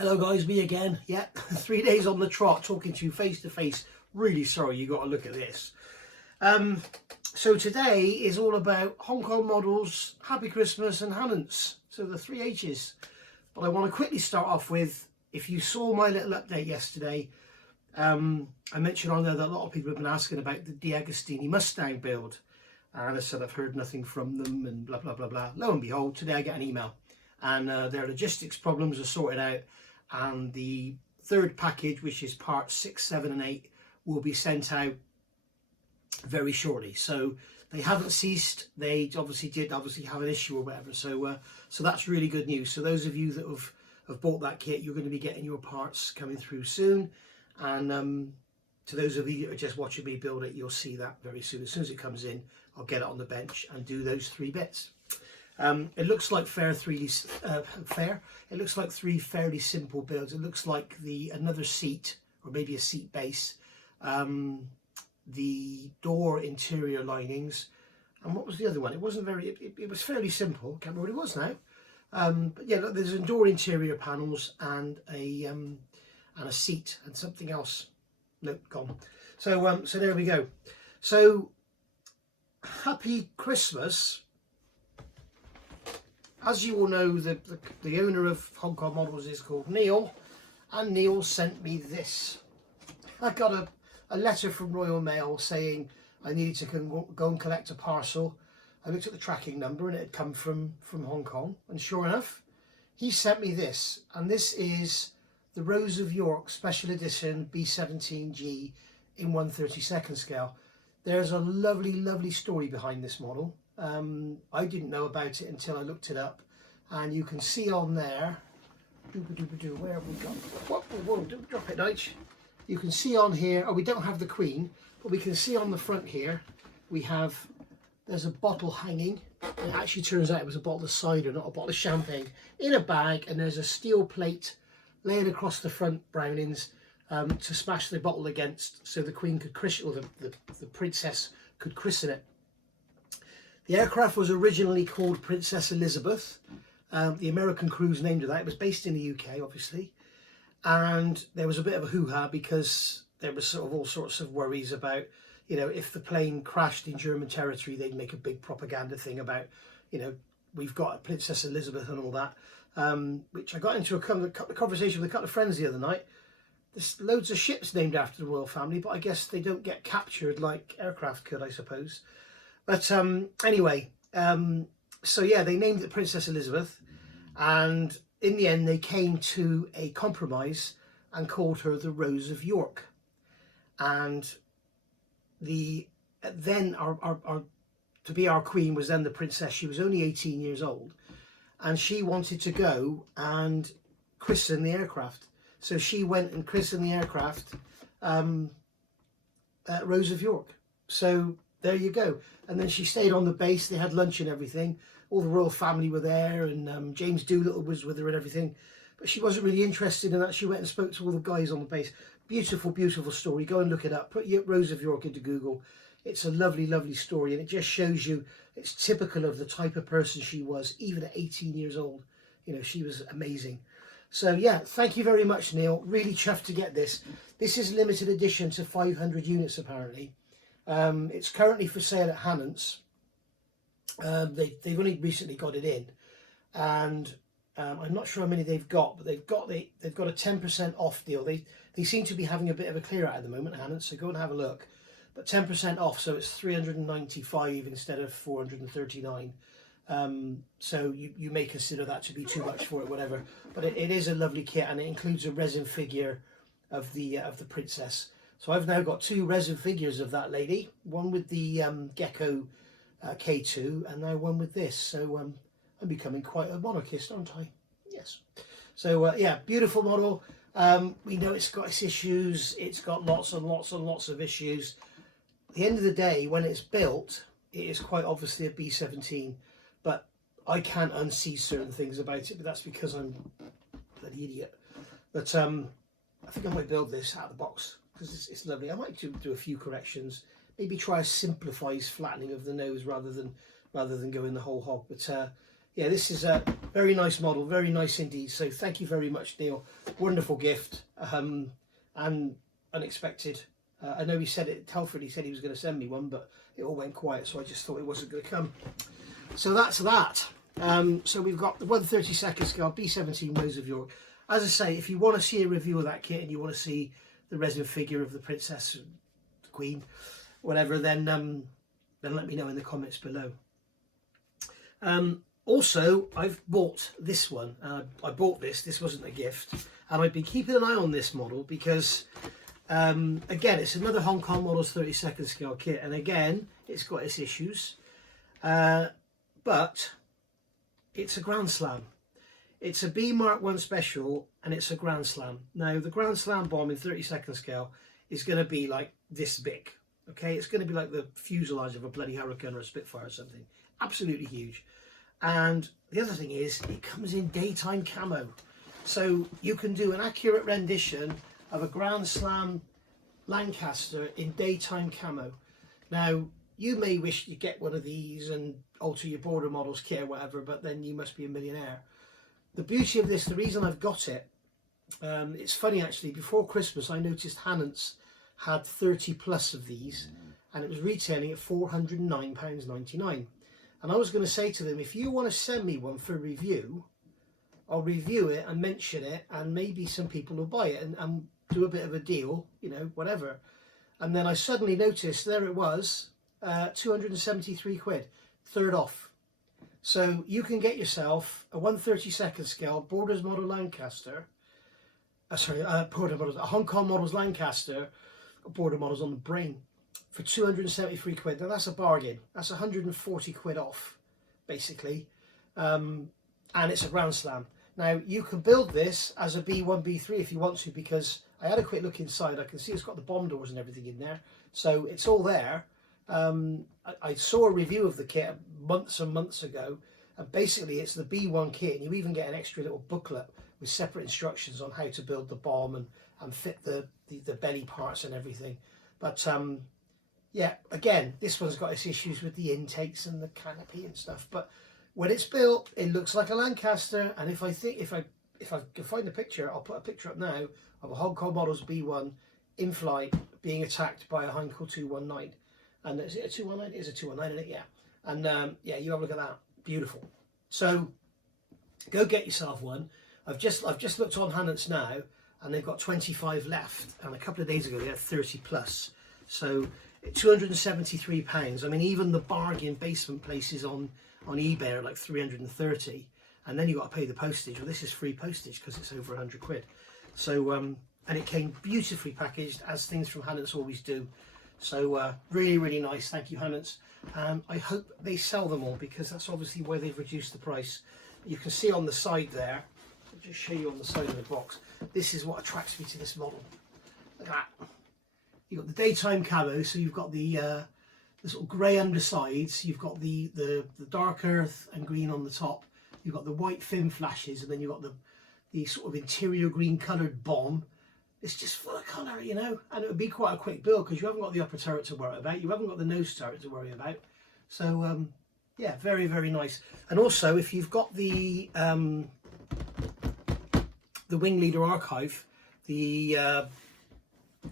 Hello guys, me again. Yeah, 3 days on the trot, talking to you face to face. Really sorry you got to look at this. So today is all about Hong Kong models, Happy Christmas and Hannants. So the three H's. But I want to quickly start off with, if you saw my little update yesterday, I mentioned on there that a lot of people have been asking about the D'Agostini Mustang build. And I said I've heard nothing from them and blah, blah, blah, blah. Lo and behold, today I get an email. And their logistics problems are sorted out. And the third package, which is parts 6, 7 and 8, will be sent out very shortly. So they haven't ceased. They obviously did have an issue or whatever. So that's really good news. So those of you that have bought that kit, you're going to be getting your parts coming through soon. And to those of you that are just watching me build it, you'll see that very soon. As soon as it comes in, I'll get it on the bench and do those 3 bits. It looks like It looks like 3 fairly simple builds. It looks like another seat, or maybe a seat base, the door interior linings, and what was the other one? It wasn't very. It was fairly simple. Can't remember what it was now. But yeah, look, there's door interior panels and a seat and something else. Nope, gone. So there we go. So Happy Christmas. As you all know, the owner of Hong Kong Models is called Neil, and Neil sent me this. I got a letter from Royal Mail saying I needed to go and collect a parcel. I looked at the tracking number and it had come from Hong Kong, and sure enough, he sent me this, and this is the Rose of York Special Edition B17G in 1/32 scale. There's a lovely, lovely story behind this model. I didn't know about it until I looked it up, and you can see on there, where have we got, whoa, don't drop it, Nige. You can see on here, we don't have the Queen, but we can see on the front here, there's a bottle hanging. It actually turns out it was a bottle of cider, not a bottle of champagne, in a bag, and there's a steel plate laid across the front Brownings to smash the bottle against, so the Queen could christen, or the Princess could christen it. The aircraft was originally called Princess Elizabeth. The American crews named it that. It was based in the UK, obviously. And there was a bit of a hoo-ha because there was sort of all sorts of worries about, if the plane crashed in German territory, they'd make a big propaganda thing about, we've got a Princess Elizabeth and all that. Which I got into a conversation with a couple of friends the other night. There's loads of ships named after the royal family, but I guess they don't get captured like aircraft could, I suppose. But anyway, so yeah, they named it Princess Elizabeth, and in the end they came to a compromise and called her the Rose of York. And then our to be our Queen was then the Princess. She was only 18 years old, and she wanted to go and christen the aircraft. So she went and christened the aircraft Rose of York. So there you go. And then she stayed on the base. They had lunch and everything. All the royal family were there, and James Doolittle was with her and everything. But she wasn't really interested in that. She went and spoke to all the guys on the base. Beautiful, beautiful story. Go and look it up. Put Rose of York into Google. It's a lovely, lovely story, and it just shows you it's typical of the type of person she was, even at 18 years old. She was amazing. So yeah, thank you very much, Neil. Really chuffed to get this. This is limited edition to 500 units apparently. It's currently for sale at Hannants. They've only recently got it in, and I'm not sure how many they've got, but they've got a 10% off deal. They seem to be having a bit of a clear out at the moment, Hannants. So go and have a look. But 10% off, so it's 395 instead of 439. So you may consider that to be too much for it, whatever. But it is a lovely kit, and it includes a resin figure of the Princess. So I've now got 2 resin figures of that lady, one with the Gecko K2, and now one with this. So I'm becoming quite a monarchist, aren't I? Yes. So yeah, beautiful model. We know it's got its issues. It's got lots and lots and lots of issues. At the end of the day, when it's built, it is quite obviously a B-17, but I can't unsee certain things about it, but that's because I'm a bloody idiot. But I think I might build this out of the box, because it's lovely. I might do a few corrections, maybe try a simplified flattening of the nose rather than going the whole hog. But yeah, this is a very nice model, very nice indeed. So thank you very much, Neil. Wonderful gift, and unexpected. I know he said it, Telford, he said he was going to send me one, but it all went quiet, so I just thought it wasn't going to come. So that's that. So we've got the 1/32 scale B17 Rose of York. As I say, if you want to see a review of that kit and you want to see the resin figure of the Princess, the Queen, whatever, then let me know in the comments below. Also, I've bought this one. I bought this wasn't a gift, and I've been keeping an eye on this model because, again, it's another Hong Kong Models 32nd scale kit, and again, it's got its issues, but it's a Grand Slam. It's a B Mark 1 special, and it's a Grand Slam. Now, the Grand Slam bomb in 32nd scale is going to be like this big, okay? It's going to be like the fuselage of a bloody Hurricane or a Spitfire or something. Absolutely huge. And the other thing is, it comes in daytime camo. So you can do an accurate rendition of a Grand Slam Lancaster in daytime camo. Now, you may wish you get one of these and alter your border models kit or whatever, but then you must be a millionaire. The beauty of this, the reason I've got it, it's funny actually, before Christmas I noticed Hannants had 30 plus of these, and it was retailing at £409.99. And I was going to say to them, if you want to send me one for review, I'll review it and mention it, and maybe some people will buy it and do a bit of a deal, you know, whatever. And then I suddenly noticed there it was, 273 quid, third off. So you can get yourself a 1/32 scale Borders Model Lancaster, a Hong Kong Models Lancaster, border models on the brain, for 273 quid. Now that's a bargain. That's 140 quid off, basically. And it's a Grand Slam. Now you can build this as a B1, B3 if you want to, because I had a quick look inside. I can see it's got the bomb doors and everything in there. So it's all there. I saw a review of the kit months and months ago, and basically it's the B1 kit, and you even get an extra little booklet with separate instructions on how to build the bomb and fit the belly parts and everything. But yeah, again, this one's got its issues with the intakes and the canopy and stuff, but when it's built, it looks like a Lancaster. And if I can find a picture, I'll put a picture up now of a Hong Kong Models B1 in flight being attacked by a Heinkel 219. And is it a 219? It is a 219, isn't it? Yeah. And yeah, you have a look at that. Beautiful. So go get yourself one. I've just looked on Hannants now, and they've got 25 left. And a couple of days ago they had 30 plus. So £273. I mean, even the bargain basement places on eBay are like 330, and then you got to pay the postage. Well, this is free postage because it's over 100 quid. So and it came beautifully packaged, as things from Hannants always do. So really, really nice. Thank you, Hannants. I hope they sell them all, because that's obviously why they've reduced the price. You can see on the side there, I'll just show you on the side of the box. This is what attracts me to this model. Look at that. You've got the daytime camo, so you've got the sort of grey undersides, you've got the dark earth and green on the top, you've got the white fin flashes, and then you've got the sort of interior green coloured bomb. It's just full of colour, you know, and it would be quite a quick build because you haven't got the upper turret to worry about, you haven't got the nose turret to worry about. So yeah, very, very nice. And also, if you've got the Wing Leader Archive, the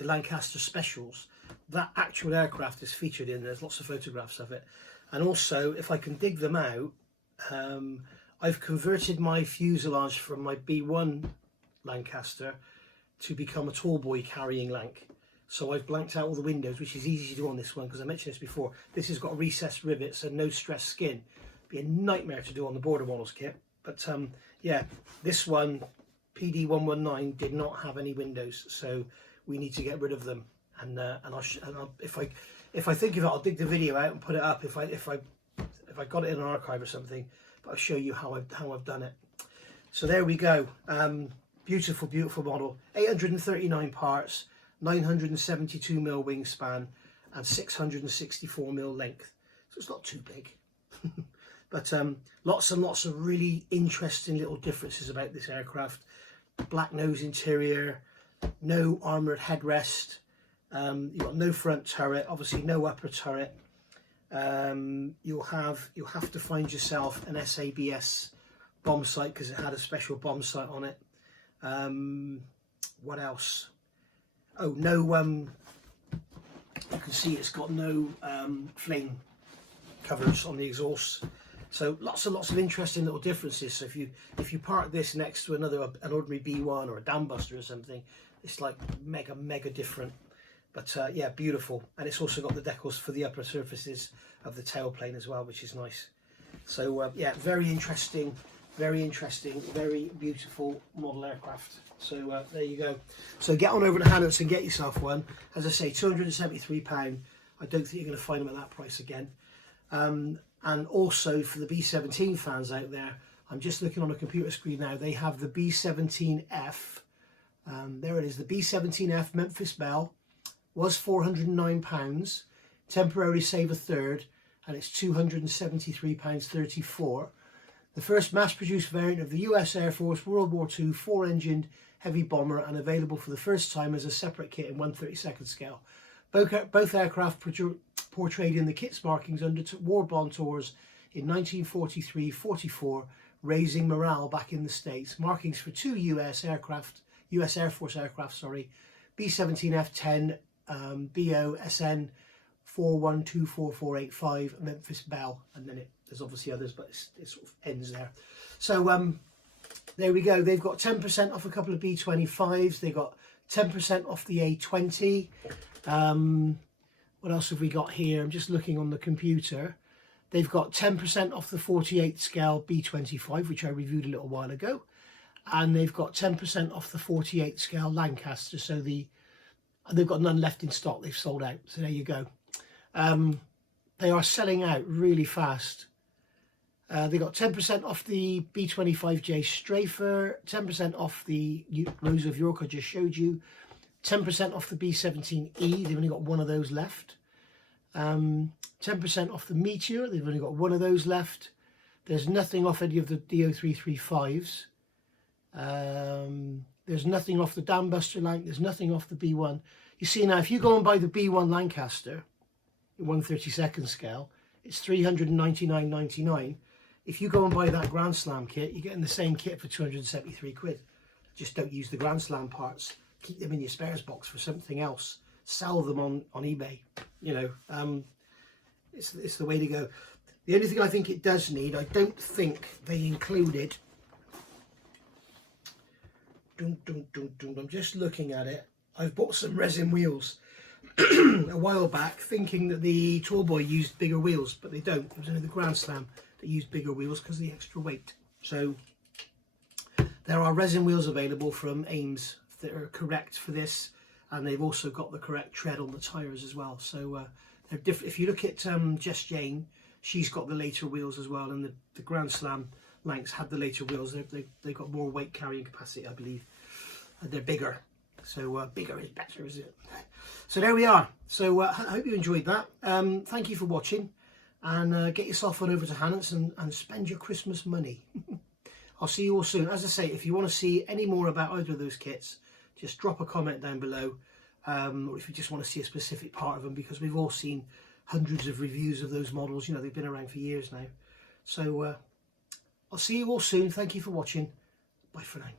Lancaster Specials, that actual aircraft is featured in. There's lots of photographs of it. And also, if I can dig them out, I've converted my fuselage from my B1 Lancaster to become a tall boy carrying Lanc. So I've blanked out all the windows, which is easy to do on this one because I mentioned this before. This has got recessed rivets and no stress skin. Be a nightmare to do on the border models kit. But yeah, this one, PD119, did not have any windows, so we need to get rid of them. And if I think of it, I'll dig the video out and put it up if I got it in an archive or something. But I'll show you how I've done it. So there we go. Beautiful, beautiful model. 839 parts, 972mm wingspan, and 664mm length. So it's not too big. But lots and lots of really interesting little differences about this aircraft. Black nose interior, no armoured headrest, you've got no front turret, obviously no upper turret. You'll have to find yourself an SABS bomb sight because it had a special bomb sight on it. What else? Oh no, you can see it's got no flame covers on the exhaust. So lots and lots of interesting little differences. So if you park this next to an ordinary B1 or a downbuster or something, it's like mega different. But yeah, beautiful. And it's also got the decals for the upper surfaces of the tailplane as well, which is nice. So yeah, very interesting, very beautiful model aircraft. So there you go. So get on over to Hannants and get yourself one. As I say, £273. I don't think you're going to find them at that price again. And also for the B-17 fans out there, I'm just looking on a computer screen now. They have the B-17F. There it is, the B-17F Memphis Belle. Was £409, temporarily save a third, and it's £273.34. The first mass-produced variant of the US Air Force World War II 4-engined heavy bomber, and available for the first time as a separate kit in 1/32 scale. Both aircraft portrayed in the kit's markings under war bond tours in 1943-44, raising morale back in the States. Markings for two US Air Force aircraft, B-17F-10 BOSN 4124485 Memphis Belle, and then there's obviously others, but it sort of ends there. So there we go. They've got 10% off a couple of B-25s. They got 10% off the A-20. What else have we got here? I'm just looking on the computer. They've got 10% off the 48 scale B-25, which I reviewed a little while ago, and they've got 10% off the 48 scale Lancaster. So they've got none left in stock. They've sold out. So there you go. They are selling out really fast. They got 10% off the B-25J Strafer, 10% off the Rose of York I just showed you, 10% off the B-17E. They've only got one of those left. 10% off the Meteor. They've only got one of those left. There's nothing off any of the DO335s. There's nothing off the Downbuster Lanc. There's nothing off the B1. You see now, if you go and buy the B1 Lancaster, 1/32 scale, it's £399.99. If you go and buy that Grand Slam kit, you're getting the same kit for 273 quid. Just don't use the Grand Slam parts. Keep them in your spares box for something else. Sell them on eBay. You know, it's the way to go. The only thing I think it does need, I don't think they included. I'm just looking at it. I've bought some resin wheels a while back, thinking that the Tallboy used bigger wheels, but they don't. It was only the Grand Slam that used bigger wheels because of the extra weight. So there are resin wheels available from Ames that are correct for this, and they've also got the correct tread on the tyres as well. So they're different. If you look at Jess Jane, she's got the later wheels as well, and the Grand Slam Lancs had the later wheels. They've got more weight carrying capacity, I believe, and they're bigger. So bigger is better, isn't it? So there we are. So I hope you enjoyed that. Thank you for watching, and get yourself on over to Hannants and spend your Christmas money. I'll see you all soon. As I say, if you want to see any more about either of those kits, just drop a comment down below, or if you just want to see a specific part of them, because we've all seen hundreds of reviews of those models. You know, they've been around for years now. So I'll see you all soon. Thank you for watching. Bye for now.